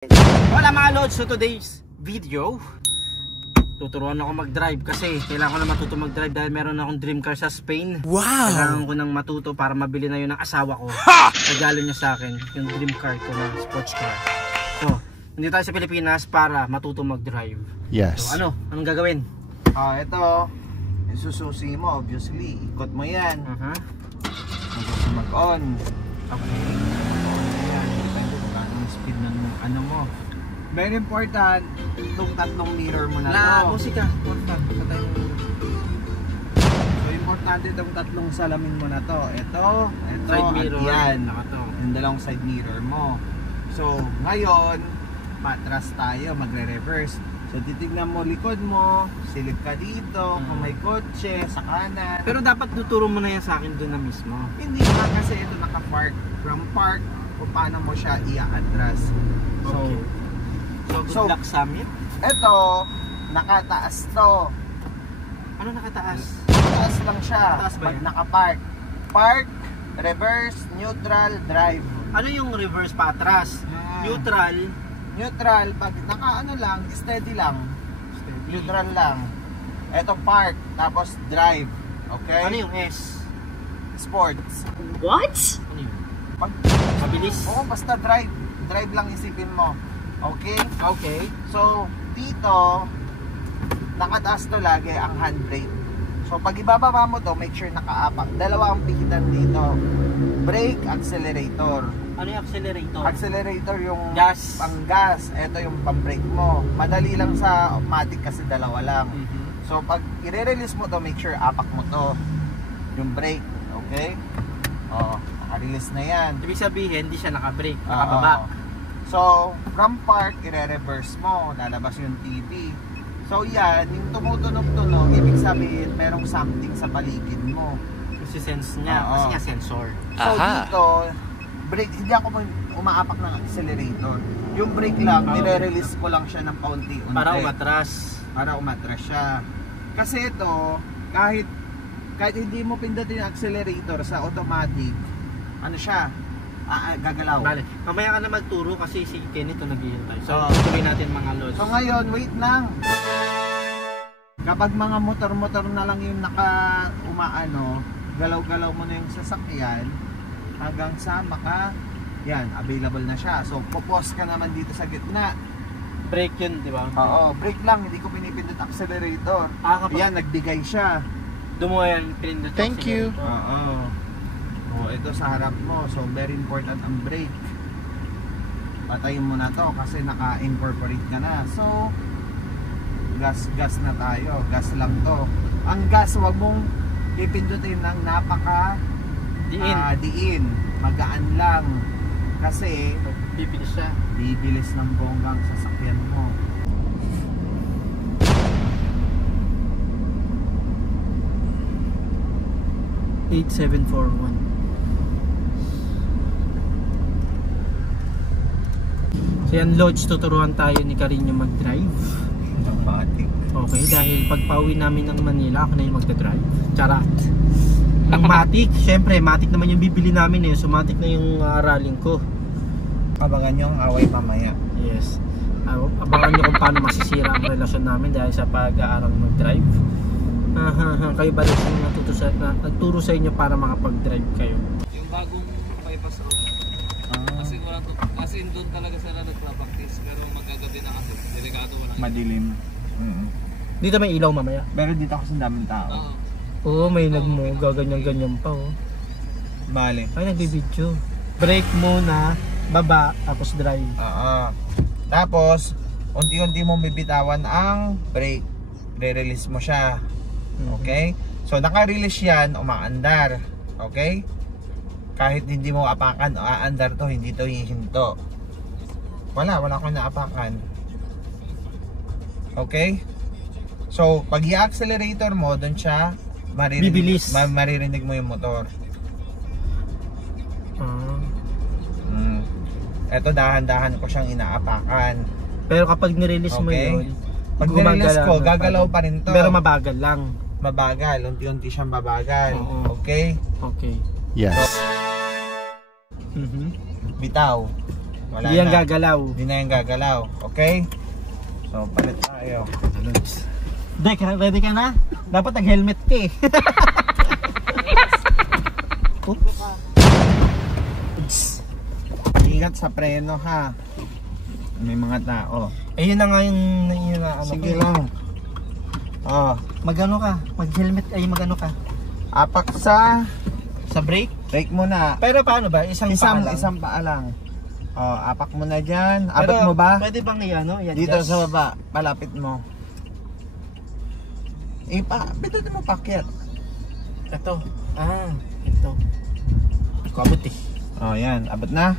Wala mga lods, so today's video tuturuan ako mag-drive kasi kailangan ko na matuto mag-drive dahil meron akong dream car sa Spain. Wow! Kailangan ko nang matuto para mabili na yun ng asawa ko. Regalo niya sa akin yung dream car ko na sports car. So, hindi tayo sa Pilipinas para matuto mag-drive. Yes. So anong gagawin? Ito, yung sususi mo, obviously, ikot mo yan. Hanggang sa mag-on. Okay. Ayan, depende kung anong speed ng ano mo. Very important, itong tatlong mirror mo na to. Musika. Important. Patay mo. So, importante itong tatlong salamin mo na to. Ito, Side mirror. at yan. Nakato. Yung dalawang side mirror mo. So, ngayon, patras tayo, magre-reverse. So, titignan mo likod mo, silip ka dito, kung may kotse, sa kanan. Pero dapat tuturo mo na yan sa akin doon na mismo. Hindi nga kasi ito naka-park. From park, kung paano mo siya i-atras. So, Okay. So, good luck sa amin. ito, nakataas to. Ano nakataas? Nakataas lang siya. Nakataas ba Pag yan? naka-park. Park, reverse, neutral, drive. Ano yung reverse patras? Neutral. Neutral, pag naka-ano lang, steady lang. Steady. Neutral lang. Ito park, tapos drive. Okay? Ano yung S? Sports. What? Ano yun? Pag, Mabilis? oo, basta drive. Drive lang isipin mo. Okay? Okay. So, dito, nakataas to lagi ang handbrake. So, pag ibababa mo to, make sure nakaapak. Dalawa ang pigitan dito. Brake, accelerator. Ano yung accelerator? Accelerator yung Gas. pang gas. Ito yung pang brake mo. Madali lang sa automatic kasi dalawa lang. So, pag i-release mo to, make sure apak mo to. Yung brake. Okay? O, naka-release na yan. Ibig sabihin, hindi siya naka-brake, Oo. nakababa. So, from park, i-reverse mo. Lalabas yung TV. So, yan, yung tumutunog-tunog, ibig sabihin, merong something sa paligid mo. Kasi sense niya, Oo. kasi nga sensor. So, Aha. dito, brake, hindi ako umaapak ng accelerator. Yung brake lang, Okay. nire-release ko lang siya ng paunti-unti. Para umatras. Para umatras siya. Kasi ito, kahit hindi mo pindutin yung accelerator sa automatic, ano siya, gagalaw. Bale, mamaya ka na magturo kasi si Kenny ito naghihintay. So, Oo. tuloy natin mga lods. So ngayon, wait lang. Kapag mga motor-motor na lang yung umaano, galaw-galaw mo na yung sasakyan hanggang sa yan, available na siya. So, popos ka naman dito sa gitna. Brake yun, di ba? Oo, brake lang, hindi ko pinipindot accelerator. Kapag Yan, nagbigay siya. doon mo yan, pinindot yung Thank you. accelerator. Oo. Oh, ito sa harap mo. So, very important ang brake. Patayin mo na to kasi naka-incorporate ka na. So, gas na tayo. Gas lang to. Ang gas, wag mong ipindutin ng Diin. diin. Magaan lang. Kasi, Bibilis siya. bibilis ng bonggang sasakyan mo. $8741. So yan Lodge, tuturuan tayo ni Carino mag-drive. Automatic. Okay, dahil pag pauwi namin ng Manila, ako na yung magdadrive. Charat. Ang Matic, syempre Matic naman yung bibili namin eh. So Matic na yung aralin ko. Abangan nyo ang away mamaya. Yes. Abangan nyo kung paano masisira ang relasyon namin dahil sa pag-aaral mag-drive. Kayo ba rin nagturo sa inyo para makapag-drive kayo? Yung bagong bypass road. Kasi doon talaga sila nagpa-practice pero magkagabi na kasi delikado wala. Madilim. Dito may ilaw mamaya. Pero dito kasi daming tao. Oo. Oo, may gaganyan-ganyan pa oh. Bale. Ay, nagbibidyo. Brake muna, baba, tapos drive. Oo. Tapos, unti-unti mong bibitawan ang brake. Re-release mo siya. Okay? So, naka-release yan, umaandar. Okay? Kahit hindi mo apakan, aandar to, hindi to hihinto. Wala akong naapakan. Okay? So, pag i-accelerator mo, doon siya Bibilis. maririnig mo yung motor. Eto, dahan-dahan ko siyang inaapakan. Pero kapag nirelease mo Okay. yun, Pag nirelease ko, gagalaw pa rin to. Pero mabagal lang. Mabagal, unti-unti siyang babagal. Oo. Okay? Okay. Yes. Bitaw. Wala Hindi yan na. gagalaw. Hindi na yung gagalaw. Okay? So, palit tayo. Dek, ready ka na? Dapat nag-helmet ka eh. Ingat sa preno ha. May mga tao. Ayun na nga yung ano. Sige lang. Oh, Magano ka? Mag-helmet ay magano ka? apak sa Sa brake? brake mo na. Pero paano ba? Isang paa lang? Isang paa lang. Oh, apak mo na diyan. Abot Pero mo ba? Pwede bang i-ano? Dito sa baba, palapit mo. Pindutin mo pakyat. Ito. Ito. Kabot eh. Oh, yan. Abot na.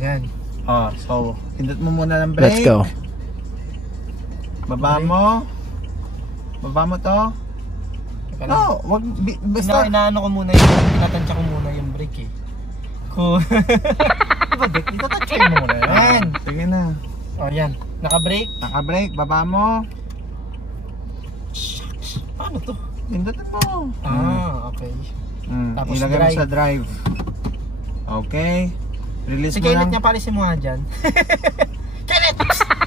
Yan. Oh, so, pindot mo muna ng brake. Baba mo. Baba mo to. Teka lang. No, wag basta. Inaano ko muna yung, tinatansya ko muna yung brake eh. Diba Dek? Itatansya mo muna yan. Sige na. O yan. Naka-brake. Naka-brake, baba mo. Paano to? Pindutin mo. Okay. Tapos Tapos ilagay mo drive. sa drive. Okay. Release Si mo Kenneth lang. niya palisin mo nga dyan. Kenneth!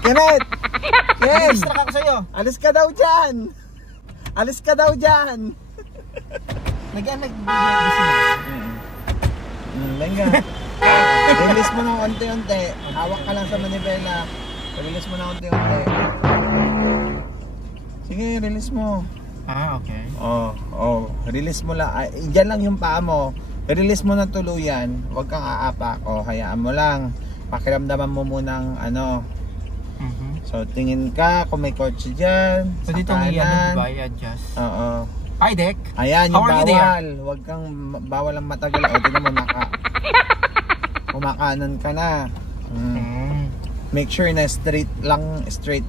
Kenneth! Ken! Distract ako sa'yo. Alis ka daw dyan! Alis ka daw dyan! Venga. Release mo ng unti-unti. Hawak ka lang sa manibela. Release mo ng unti-unti. Sige, release mo. Okay. Release mo lang. Diyan lang yung paa mo. Release mo na tuluyan. Huwag kang aapak. Hayaan mo lang. Pakiramdaman mo munang ano. So, tingin ka kung may kotse dyan. So sa dito ang kanan. diba? I-adjust. Oo. Hi, Dek. Ayan, yung How are you bawal. Huwag kang bawal ang matagal. Tingnan mo kumakanan ka na. Make sure na straight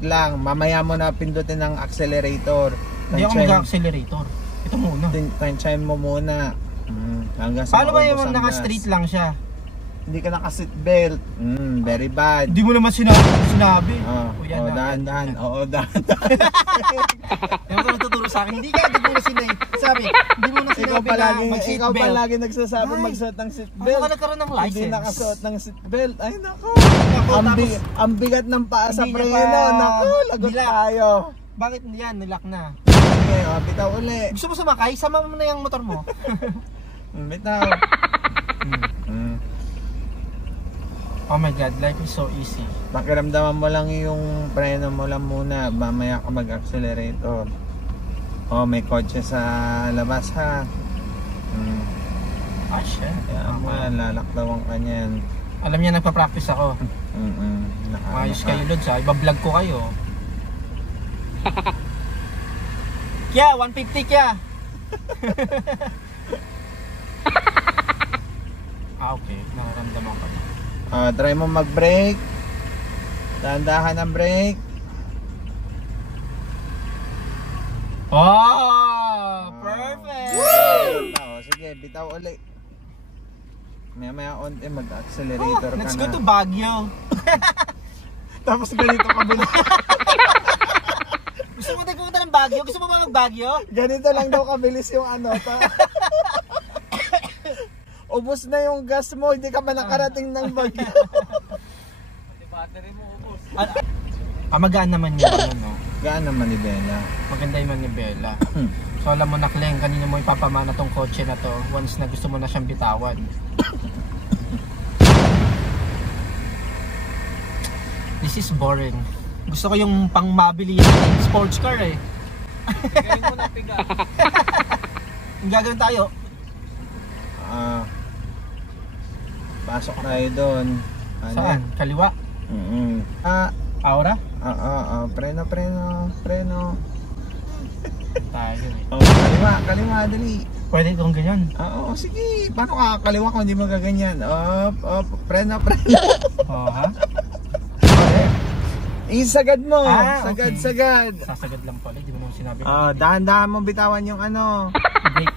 lang. Mamaya mo na pindutin ng accelerator. Hindi ako mag-accelerator. Ito muna. Tansyahin mo muna. Hanggang sa Paano ba maubos yung ang naka-straight gas. lang siya? Hindi ka naka-seatbelt. Very bad. Hindi mo naman sinabi. Dahan-dahan. Oo, dahan-dahan. Yung ka natuturo sa akin, hindi mo na sinabi. Hindi mo na sinabi na Ikaw mag-seatbelt. palagi nagsasabi Ay, magsuot ng Paano seatbelt. ka nagkaroon ng license? Hindi nakasuot ng seatbelt. Ay, nako. Tapos, Ang bigat ng paa sa Hindi preno. niya pa Nako, lagot nilak. tayo. bakit yan? Nilak na. Okay, bitaw uli. Gusto mo sumakay? Sama mo na yung motor mo. Bitaw. Oh my God, life is so easy. Pakiramdaman mo lang yung preno mo lang muna. Mamaya ka mag-accelerator. May kotse sa labas ha. Shit. Kaya lalakdawan ka niyan. Alam niya, nagpa-practice ako. Ayos kayo, Lods ha. Iba-vlog ko kayo. Kya, 150 kya. Okay, nakaramdaman ko na. Try mo mag-brake. Dahan-dahan ang brake. Perfect! Sige, bitaw uli. Maya onti mag-accelerator ka Let's na. go to Baguio. Tapos ganito ka bilis. Gusto mo tayo pumunta ng Baguio? Gusto mo ba mag-Baguio? Ganito lang daw kabilis yung ano. Ubus na yung gas mo, hindi ka pa nakarating ng Baguio. Pati battery mo ubos. Magaan naman yung ano, no? Gaan naman ni Bella. Maganda yung manibela. So alam mo na, Kleng, kanina mo ipapamana tong kotse na to once na gusto mo na siyang bitawan. This is boring. Gusto ko yung pang mabili yung sports car eh. Galing mo na piga. Ang gagawin tayo? Pasok tayo doon. Saan? Kaliwa? Aura? Preno. Tayo eh. Kaliwa, dali. Pwede kung ganyan. Oo, sige. Paano kakaliwa kung hindi mo gaganyan? Preno. Oh, ha? Isagad mo. Okay. Sagad. Sasagad lang pala, di mo naman sinabi. Dahan-dahan mo bitawan yung ano. Break.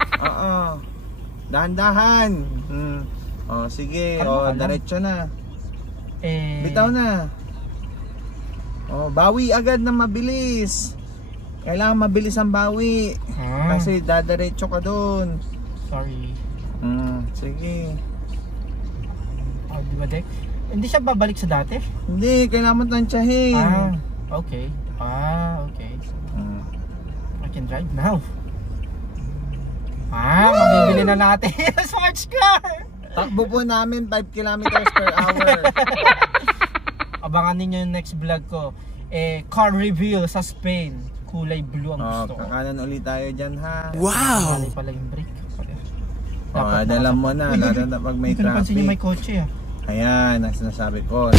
Dahan-dahan. Sige. Kalma. Diretso na. Bitaw na. Bawi agad na mabilis. Kailangan mabilis ang bawi. Kasi dadiretso ka doon. Sorry. Sige. Di ba, Dek? Hindi siya babalik sa dati? Hindi, kailangan mo tansyahin. Okay. Okay. I can drive now. Mabibili na natin yung sports car. Takbo po namin 5 kilometers per hour. Abangan ninyo yung next vlog ko. Car reveal sa Spain. Kulay blue ang gusto ko. Kakanan ulit tayo dyan ha. Wow! Malay pala yung brake. Alam mo na, lalo na pag may Dito napansin traffic. nyo may kotse Ayan, ang sinasabi ko.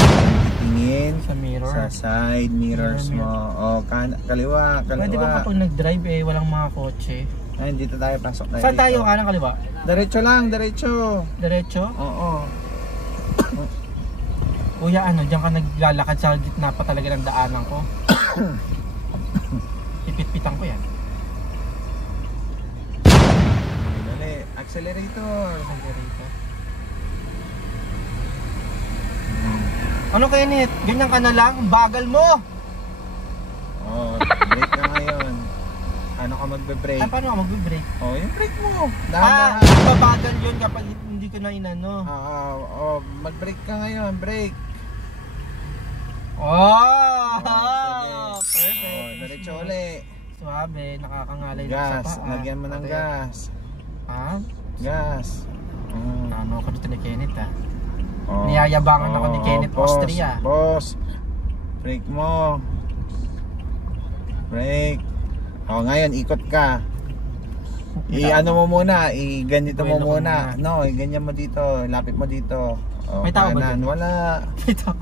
Tingin sa mirror. sa side mirrors mo. Kaliwa. Pwede ba kapag nag-drive walang mga kotse? Ay, dito tayo, pasok tayo. Saan tayo? dito. Kanan kaliwa? Diretso lang, diretso. Diretso? Oo. Kuya, diyan ka naglalakad sa gitna pa talaga ng daanan ko. Ipit-pitan ko yan. Dali, accelerator. Ano kaya Nit? Ganyan ka na lang? Bagal mo! Brake ka ngayon. Ano ka magbe-brake? Paano ka magbe-brake? Yung brake mo. Dahan-dahan. Babagal yun kapag hindi ko na inano. Mag-brake ka ngayon, brake. Perfect. Diretso uli. Suabe, nakakangalay na Gas, sa paa. lagyan mo ng gas. Gas. Ano ko dito ni Kenneth Niyayabangan ako ni Kenneth Austria. Boss. Brake mo. Brake. Ngayon ikot ka. I-ano mo muna, i-ganito mo muna. I-ganyan mo dito, lapit mo dito. May tao ba dyan? Wala.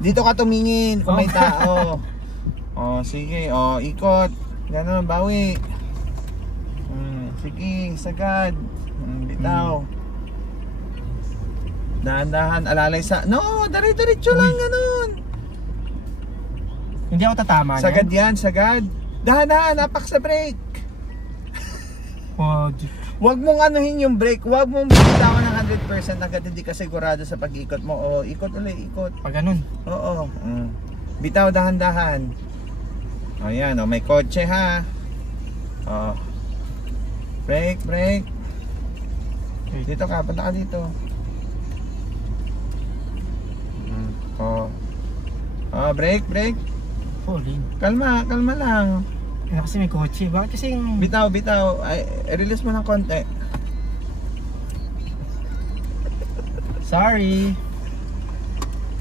Dito ka tumingin kung may tao. Sige, ikot. Ganun, bawi. Sige, sagad. Bitaw. Dahan-dahan, alalay sa... No, diretso lang, ganun. Hindi ako tatama niyan? Sagad yan, sagad. Dahan-dahan, napak sa brake. Huwag mong anuhin yung brake. Huwag mong bitawan ng 100% agad hindi ka sigurado sa pag-ikot mo. Ikot ulit, ikot. Pag ganun? Oo. Bitaw, dahan-dahan. Ayan, may kotse ha. Brake. Dito ka, punta ka dito. Brake. Kalma lang. Kasi may kotse. Bakit kasi yung... Bitaw. Release mo ng konti. Sorry.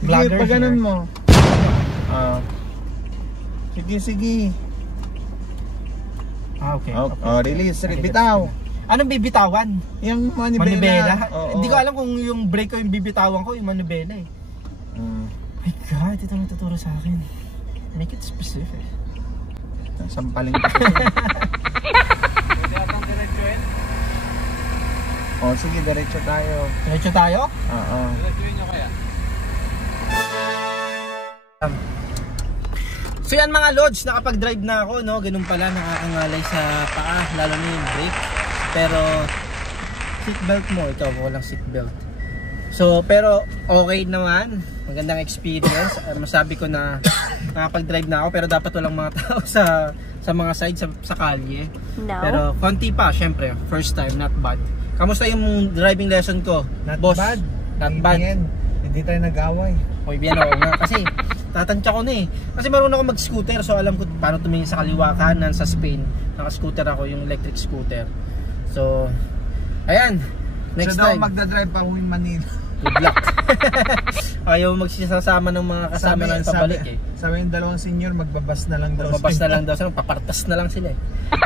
Sige, pag ganun mo. Sige. Okay. Release. Bitaw. Anong bibitawan? Yung manibela. Hindi ko alam kung yung brake ko yung bibitawan ko, yung manibela My God, ito natuturo sa akin. Make it specific. Sampaling ka. Pwede atang diretsuin? Sige, diretso tayo. Diretso tayo? Oo. Diretsuin nyo kaya? So yan mga lods, nakapag-drive na ako, no? Ganun pala, nakakangalay sa paa, lalo na yung brake. Pero seatbelt mo, ito walang seatbelt. So pero okay naman, magandang experience. Masabi ko na nakapag-drive na ako, pero dapat walang mga tao sa mga side, sa kalye. No. Pero konti pa, syempre, first time, not bad. Kamusta yung driving lesson ko? Not Boss? bad. Not bad. Hindi tayo nag-away. Oy, bien ako nga kasi tatansya ko na Kasi marunong ako mag-scooter, so alam ko paano tumingin sa kaliwa kanan sa Spain. Naka-scooter ako, yung electric scooter. So, ayan. Next time. magdadrive pa uwing Manila. Good luck. Ayaw magsisasama ng mga kasama namin pabalik Sabi yung dalawang senior, magbabas na lang daw. Magbabas na lang daw sila, papartas na lang sila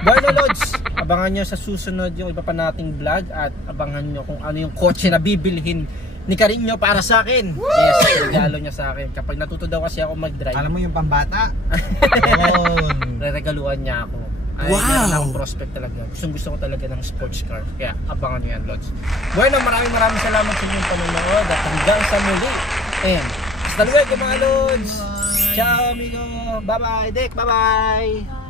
Bueno Lods, abangan nyo sa susunod yung iba pa nating vlog at abangan nyo kung ano yung kotse na bibilhin ni Carino para sa akin. Yes, regalo niya sa akin. Kapag natuto daw kasi ako mag-drive. Alam mo yung pambata? Regaluhan niya ako. Meron akong prospect talaga. Gusto ko talaga ng sports car. Kaya abangan nyo yan, Lods. Bueno, maraming salamat sa inyong panonood at hanggang sa muli. And hasta luego mga Lods. Ciao amigo. Bye bye. Dek, bye bye.